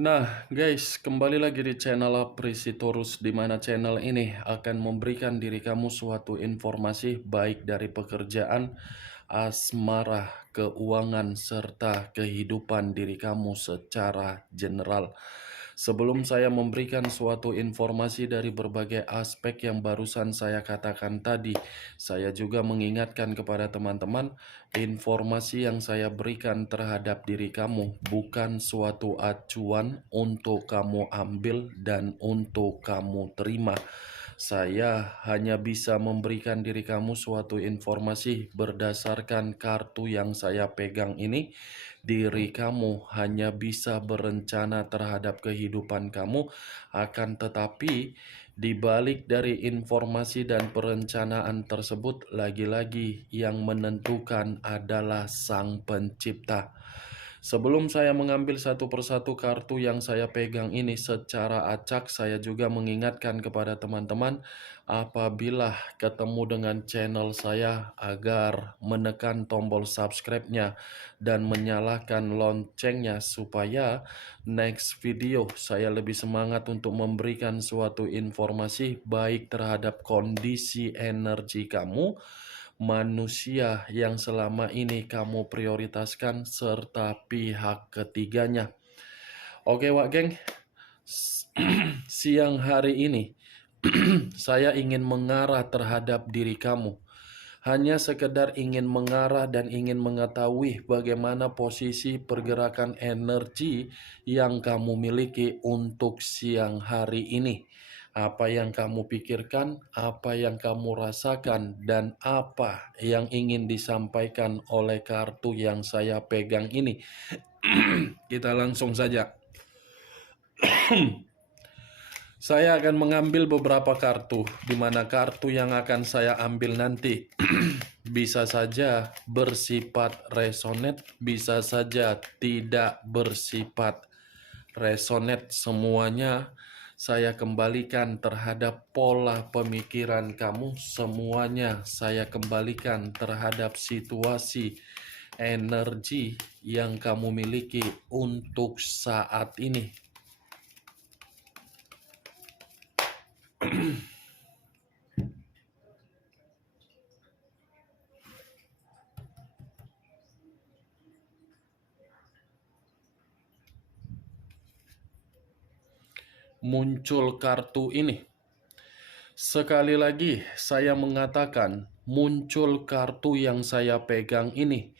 Nah, guys, kembali lagi di channel Aprisitorus, di mana channel ini akan memberikan diri kamu suatu informasi baik dari pekerjaan, asmara, keuangan, serta kehidupan diri kamu secara general. Sebelum saya memberikan suatu informasi dari berbagai aspek yang barusan saya katakan tadi, saya juga mengingatkan kepada teman-teman, informasi yang saya berikan terhadap diri kamu bukan suatu acuan untuk kamu ambil dan untuk kamu terima. Saya hanya bisa memberikan diri kamu suatu informasi berdasarkan kartu yang saya pegang ini. Diri kamu hanya bisa berencana terhadap kehidupan kamu, akan tetapi di balik dari informasi dan perencanaan tersebut, lagi-lagi yang menentukan adalah Sang Pencipta. Sebelum saya mengambil satu persatu kartu yang saya pegang ini secara acak, saya juga mengingatkan kepada teman-teman apabila ketemu dengan channel saya agar menekan tombol subscribe-nya dan menyalakan loncengnya supaya next video saya lebih semangat untuk memberikan suatu informasi baik terhadap kondisi energi kamu, manusia yang selama ini kamu prioritaskan, serta pihak ketiganya. Oke Wak Geng, siang hari ini saya ingin mengarah terhadap diri kamu. Hanya sekedar ingin mengarah dan ingin mengetahui bagaimana posisi pergerakan energi yang kamu miliki untuk siang hari ini. Apa yang kamu pikirkan, apa yang kamu rasakan, dan apa yang ingin disampaikan oleh kartu yang saya pegang ini. Kita langsung saja. Saya akan mengambil beberapa kartu, di mana kartu yang akan saya ambil nanti bisa saja bersifat resonate, bisa saja tidak bersifat resonate. Semuanya saya kembalikan terhadap pola pemikiran kamu, semuanya saya kembalikan terhadap situasi energi yang kamu miliki untuk saat ini. Muncul kartu ini. Sekali lagi saya mengatakan muncul kartu yang saya pegang ini.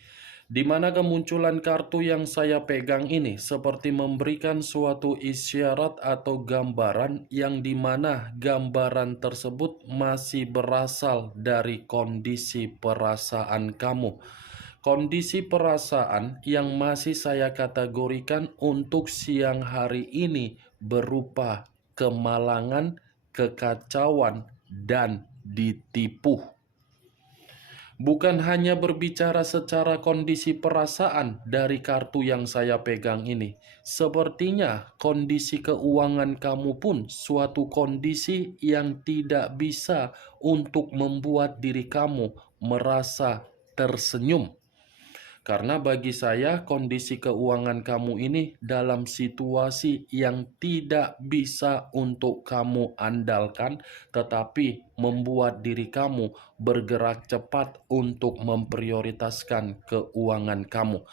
Di mana kemunculan kartu yang saya pegang ini seperti memberikan suatu isyarat atau gambaran yang dimana gambaran tersebut masih berasal dari kondisi perasaan kamu. Kondisi perasaan yang masih saya kategorikan untuk siang hari ini berupa kemalangan, kekacauan, dan ditipu. Bukan hanya berbicara secara kondisi perasaan dari kartu yang saya pegang ini. Sepertinya kondisi keuangan kamu pun suatu kondisi yang tidak bisa untuk membuat diri kamu merasa tersenyum. Karena bagi saya kondisi keuangan kamu ini dalam situasi yang tidak bisa untuk kamu andalkan, tetapi membuat diri kamu bergerak cepat untuk memprioritaskan keuangan kamu.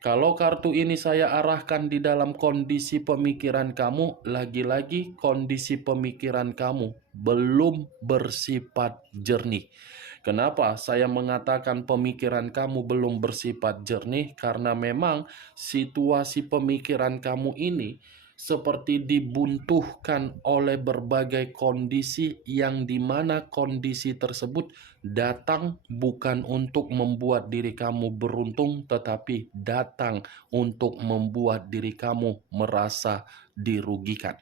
Kalau kartu ini saya arahkan di dalam kondisi pemikiran kamu, lagi-lagi kondisi pemikiran kamu belum bersifat jernih. Kenapa saya mengatakan pemikiran kamu belum bersifat jernih? Karena memang situasi pemikiran kamu ini seperti dibuntuhkan oleh berbagai kondisi yang dimana kondisi tersebut datang bukan untuk membuat diri kamu beruntung, tetapi datang untuk membuat diri kamu merasa dirugikan.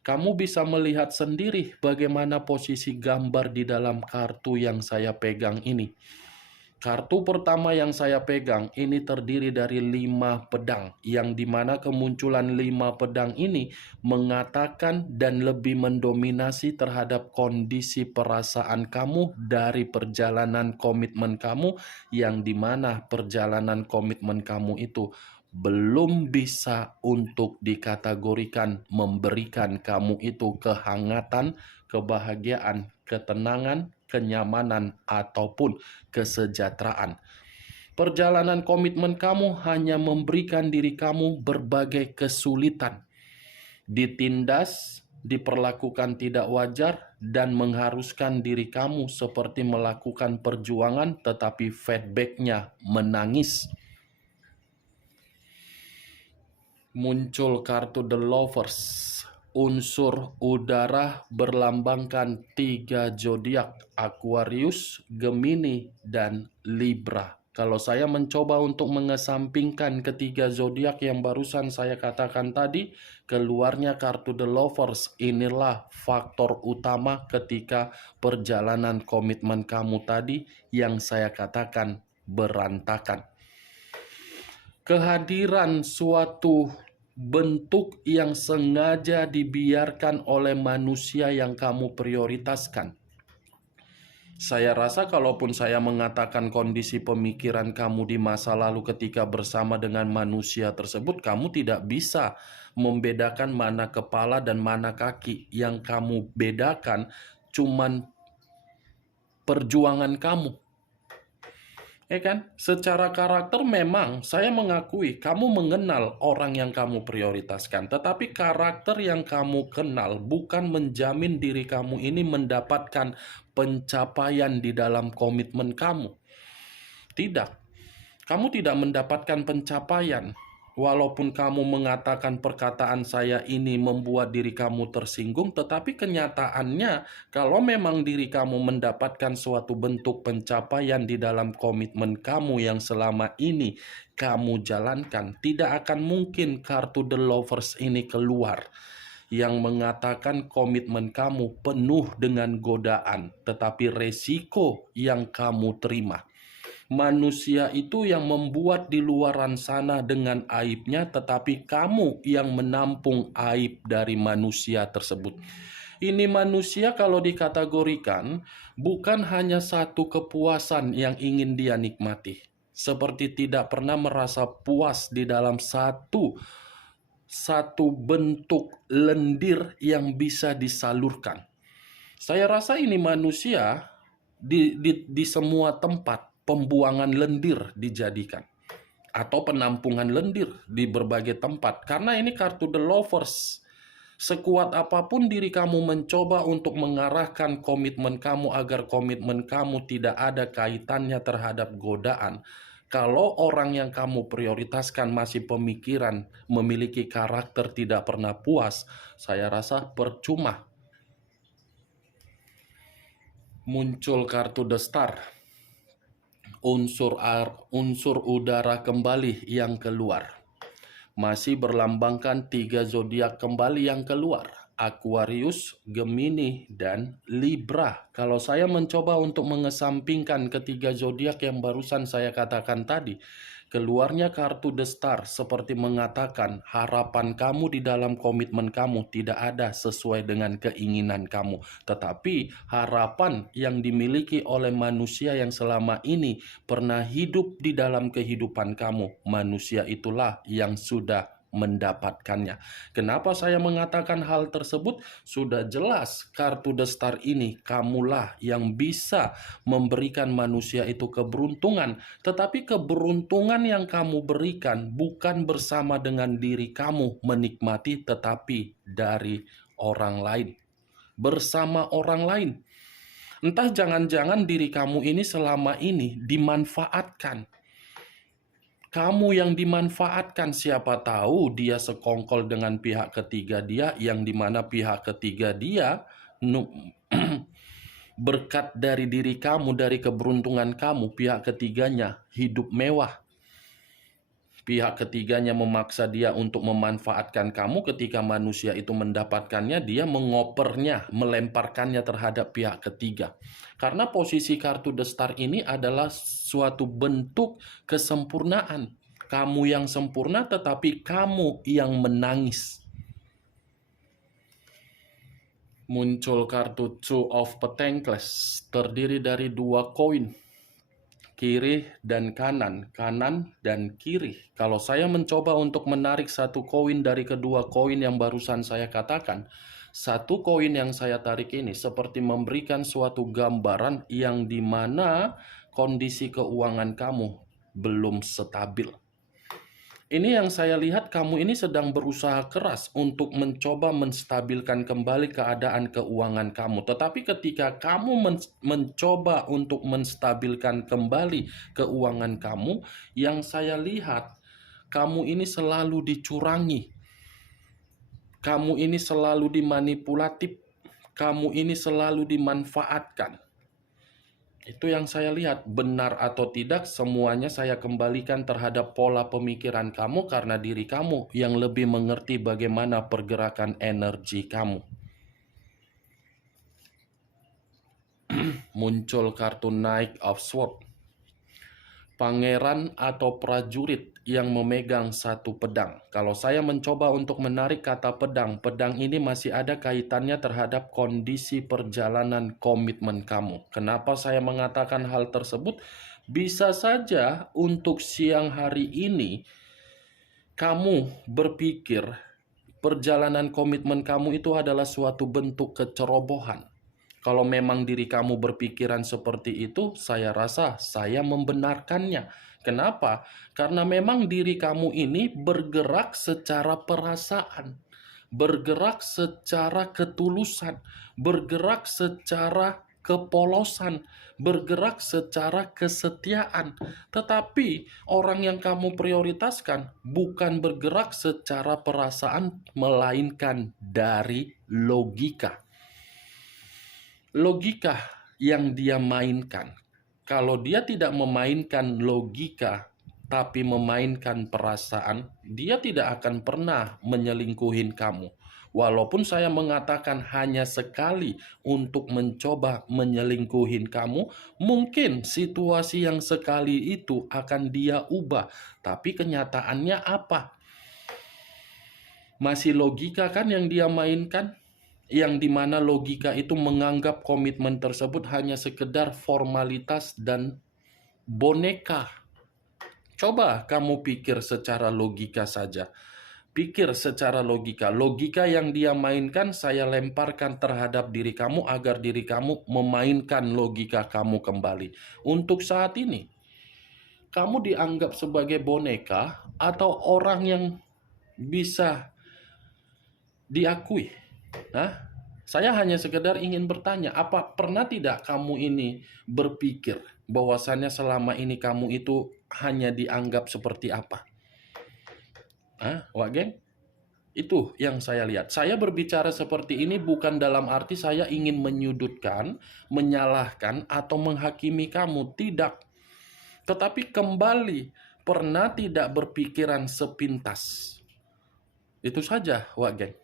Kamu bisa melihat sendiri bagaimana posisi gambar di dalam kartu yang saya pegang ini. Kartu pertama yang saya pegang ini terdiri dari 5 pedang, yang dimana kemunculan 5 pedang ini mengatakan dan lebih mendominasi terhadap kondisi perasaan kamu dari perjalanan komitmen kamu, yang dimana perjalanan komitmen kamu itu belum bisa untuk dikategorikan memberikan kamu itu kehangatan, kebahagiaan, ketenangan, kenyamanan, ataupun kesejahteraan. Perjalanan komitmen kamu hanya memberikan diri kamu berbagai kesulitan, ditindas, diperlakukan tidak wajar, dan mengharuskan diri kamu seperti melakukan perjuangan tetapi feedbacknya menangis. Muncul kartu The Lovers. Unsur udara berlambangkan 3 zodiak, Aquarius, Gemini, dan Libra. Kalau saya mencoba untuk mengesampingkan ketiga zodiak yang barusan saya katakan tadi, keluarnya kartu The Lovers. Inilah faktor utama ketika perjalanan komitmen kamu tadi yang saya katakan berantakan. Kehadiran suatu bentuk yang sengaja dibiarkan oleh manusia yang kamu prioritaskan. Saya rasa kalaupun saya mengatakan kondisi pemikiran kamu di masa lalu ketika bersama dengan manusia tersebut, kamu tidak bisa membedakan mana kepala dan mana kaki. Yang kamu bedakan cuman perjuangan kamu. Ya kan? Secara karakter memang saya mengakui kamu mengenal orang yang kamu prioritaskan. Tetapi karakter yang kamu kenal bukan menjamin diri kamu ini mendapatkan pencapaian di dalam komitmen kamu. Tidak. Kamu tidak mendapatkan pencapaian. Walaupun kamu mengatakan perkataan saya ini membuat diri kamu tersinggung, tetapi kenyataannya kalau memang diri kamu mendapatkan suatu bentuk pencapaian di dalam komitmen kamu yang selama ini kamu jalankan, tidak akan mungkin kartu The Lovers ini keluar yang mengatakan komitmen kamu penuh dengan godaan, tetapi resiko yang kamu terima. Manusia itu yang membuat di luaran sana dengan aibnya, tetapi kamu yang menampung aib dari manusia tersebut. Ini manusia kalau dikategorikan bukan hanya satu kepuasan yang ingin dia nikmati. Seperti tidak pernah merasa puas di dalam satu bentuk lendir yang bisa disalurkan. Saya rasa ini manusia di semua tempat pembuangan lendir dijadikan atau penampungan lendir di berbagai tempat, karena ini kartu The Lovers. Sekuat apapun diri kamu mencoba untuk mengarahkan komitmen kamu agar komitmen kamu tidak ada kaitannya terhadap godaan, kalau orang yang kamu prioritaskan masih pemikiran, memiliki karakter tidak pernah puas, saya rasa percuma. Muncul kartu The Star. Unsur udara kembali yang keluar. Masih berlambangkan 3 zodiak kembali yang keluar. Aquarius, Gemini, dan Libra. Kalau saya mencoba untuk mengesampingkan ketiga zodiak yang barusan saya katakan tadi, keluarnya kartu The Star seperti mengatakan harapan kamu di dalam komitmen kamu tidak ada sesuai dengan keinginan kamu. Tetapi harapan yang dimiliki oleh manusia yang selama ini pernah hidup di dalam kehidupan kamu, manusia itulah yang sudah mendapatkannya. Kenapa saya mengatakan hal tersebut? Sudah jelas kartu The Star ini kamulah yang bisa memberikan manusia itu keberuntungan. Tetapi keberuntungan yang kamu berikan bukan bersama dengan diri kamu menikmati, tetapi dari orang lain, bersama orang lain. Entah jangan-jangan diri kamu ini selama ini dimanfaatkan. Kamu yang dimanfaatkan, siapa tahu dia sekongkol dengan pihak ketiga dia, yang dimana pihak ketiga dia berkat dari diri kamu, dari keberuntungan kamu, pihak ketiganya hidup mewah. Pihak ketiganya memaksa dia untuk memanfaatkan kamu. Ketika manusia itu mendapatkannya, dia mengopernya, melemparkannya terhadap pihak ketiga. Karena posisi kartu The Star ini adalah suatu bentuk kesempurnaan. Kamu yang sempurna, tetapi kamu yang menangis. Muncul kartu Two of Pentacles, terdiri dari 2 koin. kiri dan kanan, kanan dan kiri. Kalau saya mencoba untuk menarik satu koin dari kedua koin yang barusan saya katakan, satu koin yang saya tarik ini seperti memberikan suatu gambaran yang dimana kondisi keuangan kamu belum stabil. Ini yang saya lihat, kamu ini sedang berusaha keras untuk mencoba menstabilkan kembali keadaan keuangan kamu. Tetapi ketika kamu mencoba untuk menstabilkan kembali keuangan kamu, yang saya lihat, kamu ini selalu dicurangi. Kamu ini selalu dimanipulatif. Kamu ini selalu dimanfaatkan. Itu yang saya lihat, benar atau tidak, semuanya saya kembalikan terhadap pola pemikiran kamu karena diri kamu yang lebih mengerti bagaimana pergerakan energi kamu. Muncul kartu Knight of Swords. Pangeran atau prajurit yang memegang satu pedang. Kalau saya mencoba untuk menarik kata pedang, pedang ini masih ada kaitannya terhadap kondisi perjalanan komitmen kamu. Kenapa saya mengatakan hal tersebut? Bisa saja untuk siang hari ini kamu berpikir perjalanan komitmen kamu itu adalah suatu bentuk kecerobohan. Kalau memang diri kamu berpikiran seperti itu, saya rasa saya membenarkannya. Kenapa? Karena memang diri kamu ini bergerak secara perasaan, bergerak secara ketulusan, bergerak secara kepolosan, bergerak secara kesetiaan. Tetapi orang yang kamu prioritaskan bukan bergerak secara perasaan, melainkan dari logika. Logika yang dia mainkan. Kalau dia tidak memainkan logika, tapi memainkan perasaan, dia tidak akan pernah menyelingkuhin kamu. Walaupun saya mengatakan hanya sekali untuk mencoba menyelingkuhin kamu, mungkin situasi yang sekali itu akan dia ubah. Tapi kenyataannya apa? Masih logika kan yang dia mainkan? Yang dimana logika itu menganggap komitmen tersebut hanya sekedar formalitas dan boneka. Coba kamu pikir secara logika saja. Pikir secara logika. Logika yang dia mainkan saya lemparkan terhadap diri kamu agar diri kamu memainkan logika kamu kembali. Untuk saat ini, kamu dianggap sebagai boneka atau orang yang bisa diakui. Nah, saya hanya sekedar ingin bertanya, apa pernah tidak kamu ini berpikir bahwasannya selama ini kamu itu hanya dianggap seperti apa? Wak geng? Itu yang saya lihat. Saya berbicara seperti ini bukan dalam arti saya ingin menyudutkan, menyalahkan, atau menghakimi kamu. Tidak. Tetapi kembali, pernah tidak berpikiran sepintas? Itu saja, Wak geng.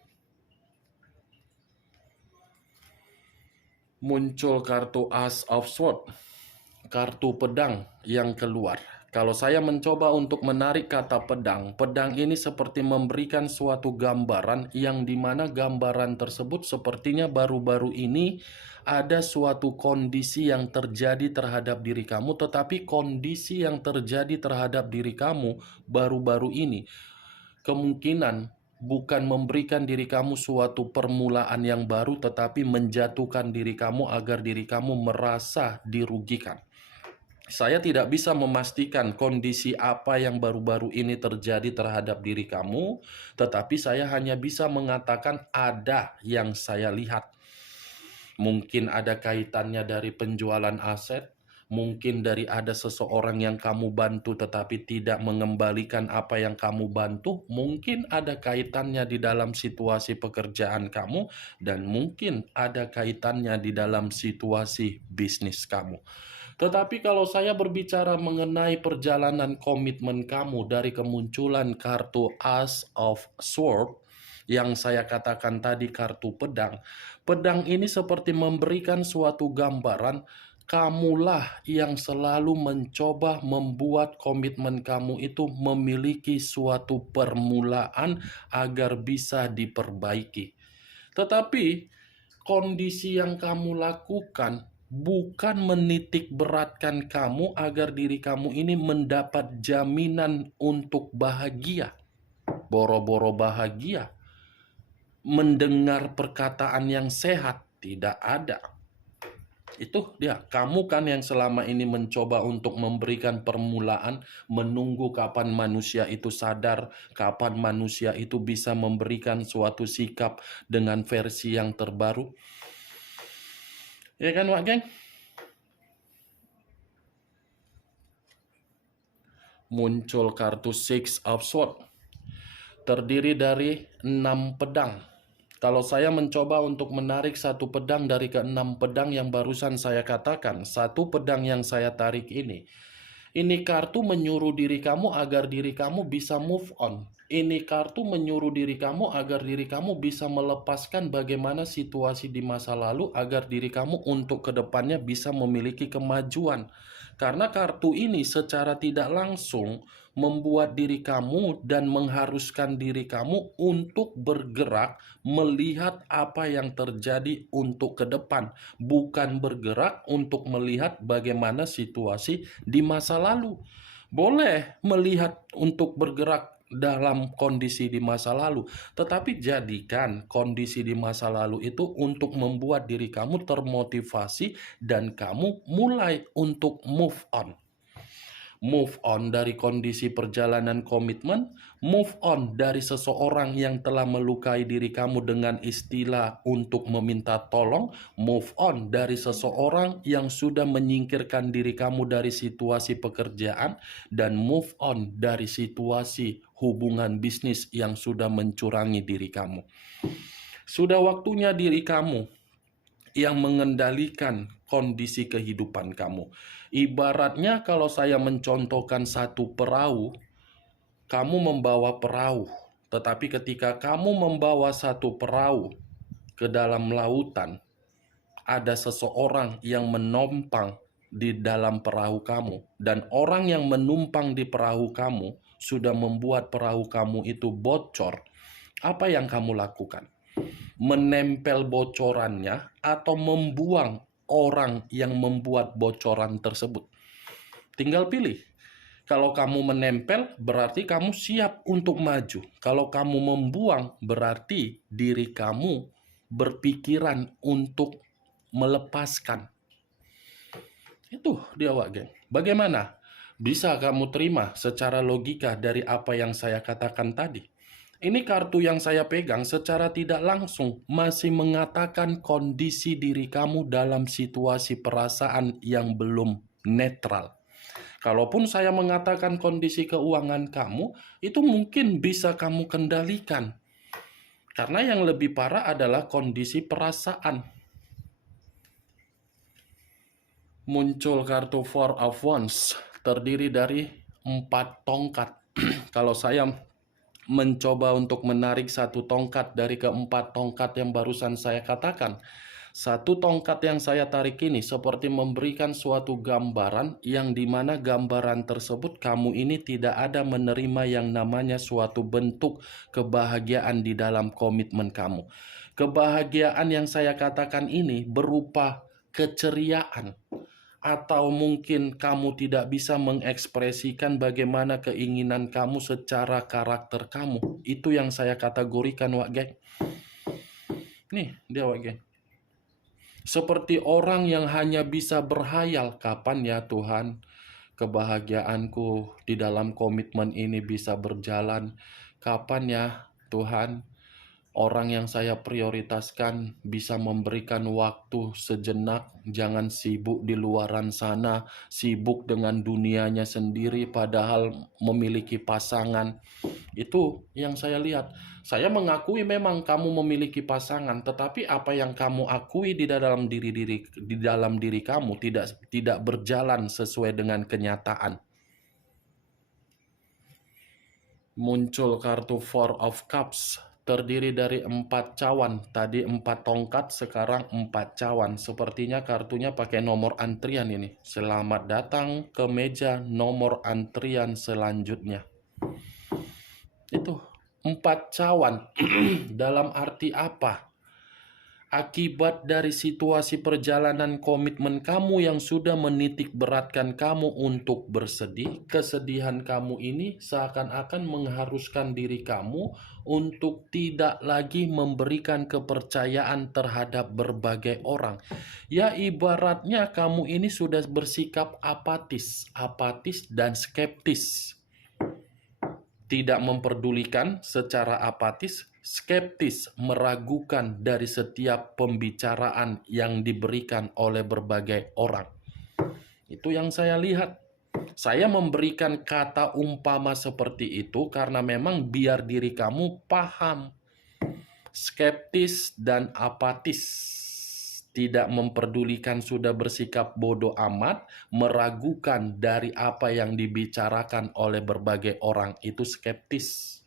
Muncul kartu Ace of Swords, kartu pedang yang keluar. Kalau saya mencoba untuk menarik kata pedang, pedang ini seperti memberikan suatu gambaran yang dimana gambaran tersebut sepertinya baru-baru ini ada suatu kondisi yang terjadi terhadap diri kamu, tetapi kondisi yang terjadi terhadap diri kamu baru-baru ini kemungkinan bukan memberikan diri kamu suatu permulaan yang baru, tetapi menjatuhkan diri kamu agar diri kamu merasa dirugikan. Saya tidak bisa memastikan kondisi apa yang baru-baru ini terjadi terhadap diri kamu, tetapi saya hanya bisa mengatakan ada yang saya lihat. Mungkin ada kaitannya dari penjualan aset, mungkin dari ada seseorang yang kamu bantu tetapi tidak mengembalikan apa yang kamu bantu, mungkin ada kaitannya di dalam situasi pekerjaan kamu, dan mungkin ada kaitannya di dalam situasi bisnis kamu. Tetapi kalau saya berbicara mengenai perjalanan komitmen kamu dari kemunculan kartu Ace of Swords, yang saya katakan tadi kartu pedang, pedang ini seperti memberikan suatu gambaran, kamulah yang selalu mencoba membuat komitmen kamu itu memiliki suatu permulaan agar bisa diperbaiki. Tetapi kondisi yang kamu lakukan bukan menitik beratkan kamu agar diri kamu ini mendapat jaminan untuk bahagia. Boro-boro bahagia, mendengar perkataan yang sehat, tidak ada. Itu dia, kamu kan yang selama ini mencoba untuk memberikan permulaan, menunggu kapan manusia itu sadar, kapan manusia itu bisa memberikan suatu sikap dengan versi yang terbaru. Ya kan, Wak Geng? Muncul kartu Six of Swords, terdiri dari 6 pedang. Kalau saya mencoba untuk menarik satu pedang dari ke-6 pedang yang barusan saya katakan, satu pedang yang saya tarik ini kartu menyuruh diri kamu agar diri kamu bisa move on. Ini kartu menyuruh diri kamu agar diri kamu bisa melepaskan bagaimana situasi di masa lalu agar diri kamu untuk kedepannya bisa memiliki kemajuan. Karena kartu ini secara tidak langsung membuat diri kamu dan mengharuskan diri kamu untuk bergerak melihat apa yang terjadi untuk ke depan, bukan bergerak untuk melihat bagaimana situasi di masa lalu. Boleh melihat untuk bergerak dalam kondisi di masa lalu, tetapi jadikan kondisi di masa lalu itu untuk membuat diri kamu termotivasi dan kamu mulai untuk move on. Move on dari kondisi perjalanan komitmen, move on dari seseorang yang telah melukai diri kamu dengan istilah untuk meminta tolong, move on dari seseorang yang sudah menyingkirkan diri kamu dari situasi pekerjaan, dan move on dari situasi hubungan bisnis yang sudah mencurangi diri kamu. Sudah waktunya diri kamu yang mengendalikan kondisi kehidupan kamu. Ibaratnya kalau saya mencontohkan satu perahu, kamu membawa perahu. Tetapi ketika kamu membawa satu perahu ke dalam lautan, ada seseorang yang menumpang di dalam perahu kamu. Dan orang yang menumpang di perahu kamu sudah membuat perahu kamu itu bocor. Apa yang kamu lakukan? Menempel bocorannya atau membuang orang yang membuat bocoran tersebut. Tinggal pilih. Kalau kamu menempel, berarti kamu siap untuk maju. Kalau kamu membuang, berarti diri kamu berpikiran untuk melepaskan. Itu dia, Wak Geng. Bagaimana? Bisa kamu terima secara logika dari apa yang saya katakan tadi? Ini kartu yang saya pegang secara tidak langsung masih mengatakan kondisi diri kamu dalam situasi perasaan yang belum netral. Kalaupun saya mengatakan kondisi keuangan kamu, itu mungkin bisa kamu kendalikan. Karena yang lebih parah adalah kondisi perasaan. Muncul kartu Four of Wands, terdiri dari 4 tongkat. Kalau saya mencoba untuk menarik satu tongkat dari ke-4 tongkat yang barusan saya katakan, satu tongkat yang saya tarik ini seperti memberikan suatu gambaran yang dimana gambaran tersebut kamu ini tidak ada menerima yang namanya suatu bentuk kebahagiaan di dalam komitmen kamu. Kebahagiaan yang saya katakan ini berupa keceriaan, atau mungkin kamu tidak bisa mengekspresikan bagaimana keinginan kamu secara karakter kamu. Itu yang saya kategorikan, Wak Geng. Nih, dia, Wak Geng. Seperti orang yang hanya bisa berhayal, kapan ya Tuhan kebahagiaanku di dalam komitmen ini bisa berjalan? Kapan ya Tuhan orang yang saya prioritaskan bisa memberikan waktu sejenak, jangan sibuk di luaran sana, sibuk dengan dunianya sendiri padahal memiliki pasangan. Itu yang saya lihat. Saya mengakui memang kamu memiliki pasangan, tetapi apa yang kamu akui di dalam diri kamu tidak berjalan sesuai dengan kenyataan. Muncul kartu Four of Cups, terdiri dari 4 cawan. Tadi 4 tongkat, sekarang 4 cawan. Sepertinya kartunya pakai nomor antrian ini. Selamat datang ke meja nomor antrian selanjutnya. Itu 4 cawan. Dalam arti apa? Akibat dari situasi perjalanan komitmen kamu yang sudah menitik beratkan kamu untuk bersedih, kesedihan kamu ini seakan-akan mengharuskan diri kamu untuk tidak lagi memberikan kepercayaan terhadap berbagai orang. Ya, ibaratnya kamu ini sudah bersikap apatis dan skeptis. Tidak memperdulikan secara apatis, skeptis, meragukan dari setiap pembicaraan yang diberikan oleh berbagai orang. Itu yang saya lihat. Saya memberikan kata umpama seperti itu karena memang biar diri kamu paham. Skeptis dan apatis, tidak memperdulikan, sudah bersikap bodoh amat, meragukan dari apa yang dibicarakan oleh berbagai orang, itu skeptis.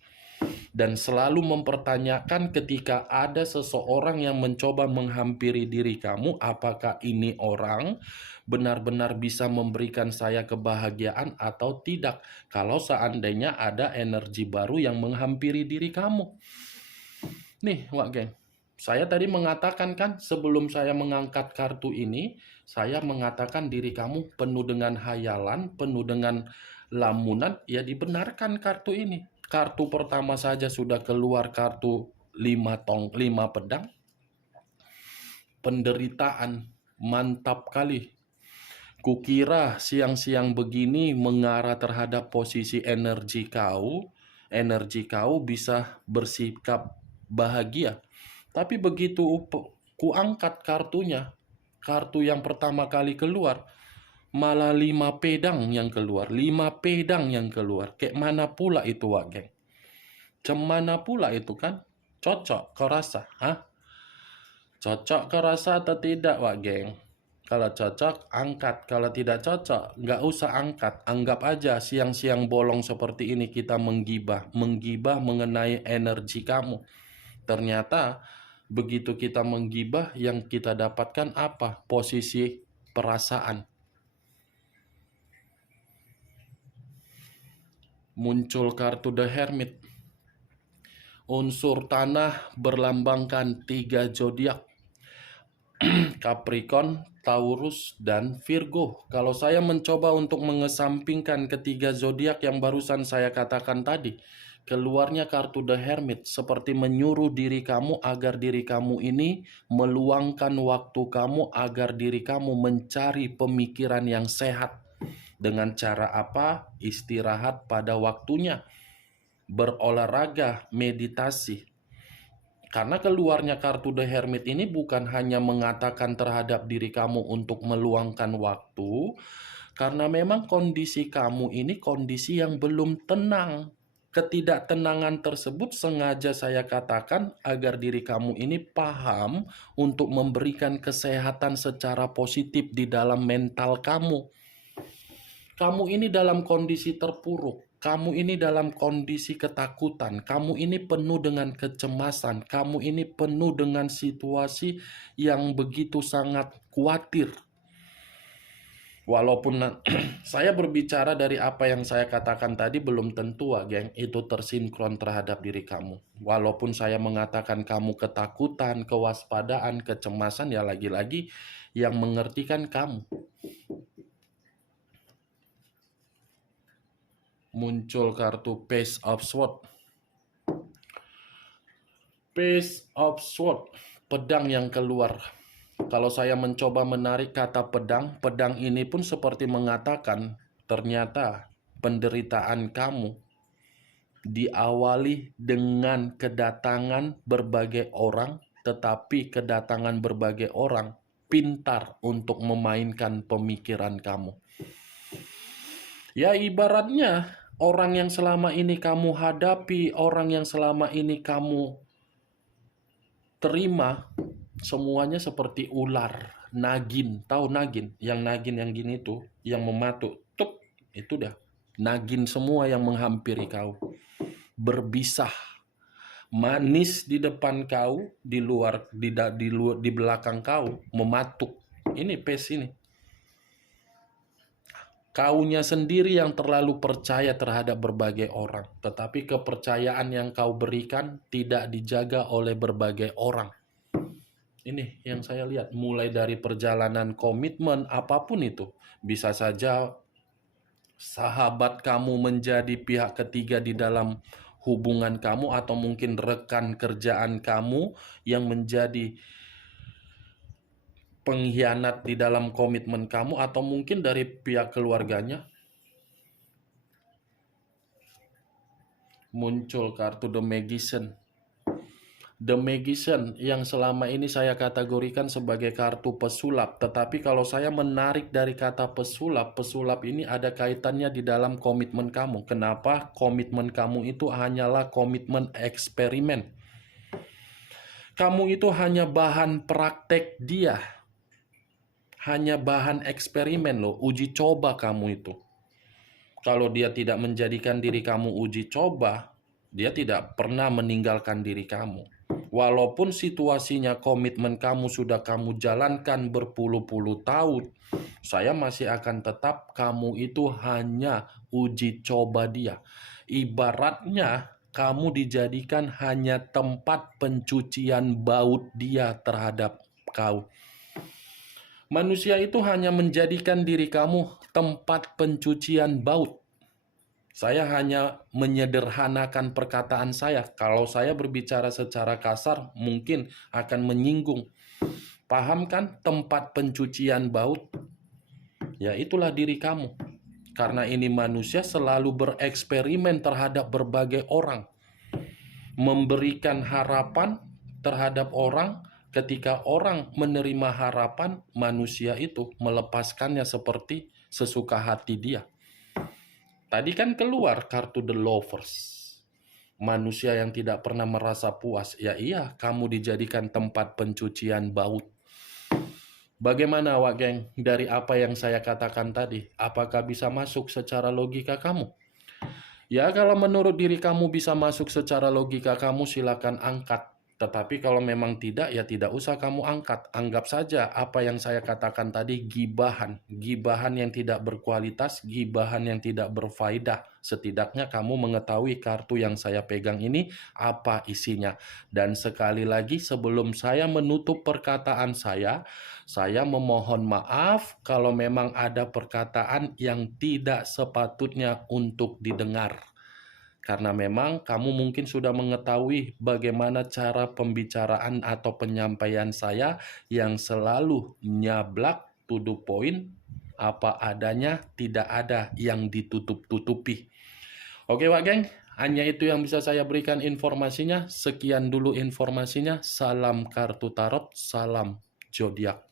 Dan selalu mempertanyakan ketika ada seseorang yang mencoba menghampiri diri kamu, apakah ini orang benar-benar bisa memberikan saya kebahagiaan atau tidak. Kalau seandainya ada energi baru yang menghampiri diri kamu. Nih, Wak Geng. Saya tadi mengatakan kan, sebelum saya mengangkat kartu ini, saya mengatakan diri kamu penuh dengan hayalan, penuh dengan lamunan, ya dibenarkan kartu ini. Kartu pertama saja sudah keluar kartu 5 pedang. Penderitaan, mantap kali. Kukira siang-siang begini mengarah terhadap posisi energi kau bisa bersikap bahagia. Tapi begitu kuangkat kartunya, kartu yang pertama kali keluar, malah 5 pedang yang keluar. 5 pedang yang keluar. Kayak mana pula itu, Wak Geng? Cemana pula itu kan? Cocok kau rasa? Hah? Cocok kau rasa atau tidak, Wak Geng? Kalau cocok, angkat. Kalau tidak cocok, nggak usah angkat. Anggap aja siang-siang bolong seperti ini kita menggibah mengenai energi kamu. Ternyata begitu kita menggibah, yang kita dapatkan apa? Posisi perasaan. Muncul kartu The Hermit. Unsur tanah berlambangkan 3 zodiak. Capricorn, Taurus, dan Virgo. Kalau saya mencoba untuk mengesampingkan ketiga zodiak yang barusan saya katakan tadi, keluarnya kartu The Hermit seperti menyuruh diri kamu agar diri kamu ini meluangkan waktu kamu agar diri kamu mencari pemikiran yang sehat. Dengan cara apa? Istirahat pada waktunya, berolahraga, meditasi. Karena keluarnya kartu The Hermit ini bukan hanya mengatakan terhadap diri kamu untuk meluangkan waktu, karena memang kondisi kamu ini kondisi yang belum tenang. Ketidaktenangan tersebut sengaja saya katakan agar diri kamu ini paham untuk memberikan kesehatan secara positif di dalam mental kamu. Kamu ini dalam kondisi terpuruk. Kamu ini dalam kondisi ketakutan. Kamu ini penuh dengan kecemasan. Kamu ini penuh dengan situasi yang begitu sangat khawatir. Walaupun saya berbicara dari apa yang saya katakan tadi belum tentu, geng, itu tersinkron terhadap diri kamu. Walaupun saya mengatakan kamu ketakutan, kewaspadaan, kecemasan, ya lagi-lagi yang mengertikan kamu. Muncul kartu Page of Swords. Page of Swords, pedang yang keluar. Kalau saya mencoba menarik kata pedang, pedang ini pun seperti mengatakan ternyata penderitaan kamu diawali dengan kedatangan berbagai orang, tetapi kedatangan berbagai orang pintar untuk memainkan pemikiran kamu. Ya, ibaratnya orang yang selama ini kamu hadapi, orang yang selama ini kamu terima, semuanya seperti ular, nagin. Tahu nagin? Yang nagin yang gini tuh, yang mematuk. Tuk, itu dah. Nagin semua yang menghampiri kau. Berbisah. Manis di depan kau, di belakang kau, mematuk. Ini pes ini. Kaunya sendiri yang terlalu percaya terhadap berbagai orang. Tetapi kepercayaan yang kau berikan tidak dijaga oleh berbagai orang. Ini yang saya lihat, mulai dari perjalanan komitmen apapun itu. Bisa saja sahabat kamu menjadi pihak ketiga di dalam hubungan kamu, atau mungkin rekan kerjaan kamu yang menjadi pengkhianat di dalam komitmen kamu, atau mungkin dari pihak keluarganya. Muncul kartu The Magician. The Magician yang selama ini saya kategorikan sebagai kartu pesulap. Tetapi kalau saya menarik dari kata pesulap, pesulap ini ada kaitannya di dalam komitmen kamu. Kenapa? Komitmen kamu itu hanyalah komitmen eksperimen. Kamu itu hanya bahan praktek dia. Hanya bahan eksperimen loh, uji coba kamu itu. Kalau dia tidak menjadikan diri kamu uji coba, dia tidak pernah meninggalkan diri kamu. Walaupun situasinya komitmen kamu sudah kamu jalankan berpuluh-puluh tahun, saya masih akan tetap kamu itu hanya uji coba dia. Ibaratnya kamu dijadikan hanya tempat pencucian baut dia terhadap kau. Manusia itu hanya menjadikan diri kamu tempat pencucian baut. Saya hanya menyederhanakan perkataan saya. Kalau saya berbicara secara kasar, mungkin akan menyinggung. Paham kan? Tempat pencucian baut. Ya itulah diri kamu. Karena ini manusia selalu bereksperimen terhadap berbagai orang. Memberikan harapan terhadap orang. Ketika orang menerima harapan, manusia itu melepaskannya seperti sesuka hati dia. Tadi kan keluar kartu The Lovers. Manusia yang tidak pernah merasa puas. Ya iya, kamu dijadikan tempat pencucian baut. Bagaimana, Wak Geng, dari apa yang saya katakan tadi? Apakah bisa masuk secara logika kamu? Ya, kalau menurut diri kamu bisa masuk secara logika kamu, silakan angkat. Tetapi kalau memang tidak, ya tidak usah kamu angkat. Anggap saja apa yang saya katakan tadi gibahan. Gibahan yang tidak berkualitas, gibahan yang tidak berfaedah. Setidaknya kamu mengetahui kartu yang saya pegang ini apa isinya. Dan sekali lagi sebelum saya menutup perkataan saya memohon maaf kalau memang ada perkataan yang tidak sepatutnya untuk didengar. Karena memang kamu mungkin sudah mengetahui bagaimana cara pembicaraan atau penyampaian saya yang selalu nyablak, to the point, apa adanya, tidak ada yang ditutup-tutupi. Oke, Wak Geng, hanya itu yang bisa saya berikan informasinya. Sekian dulu informasinya. Salam kartu tarot, salam zodiak.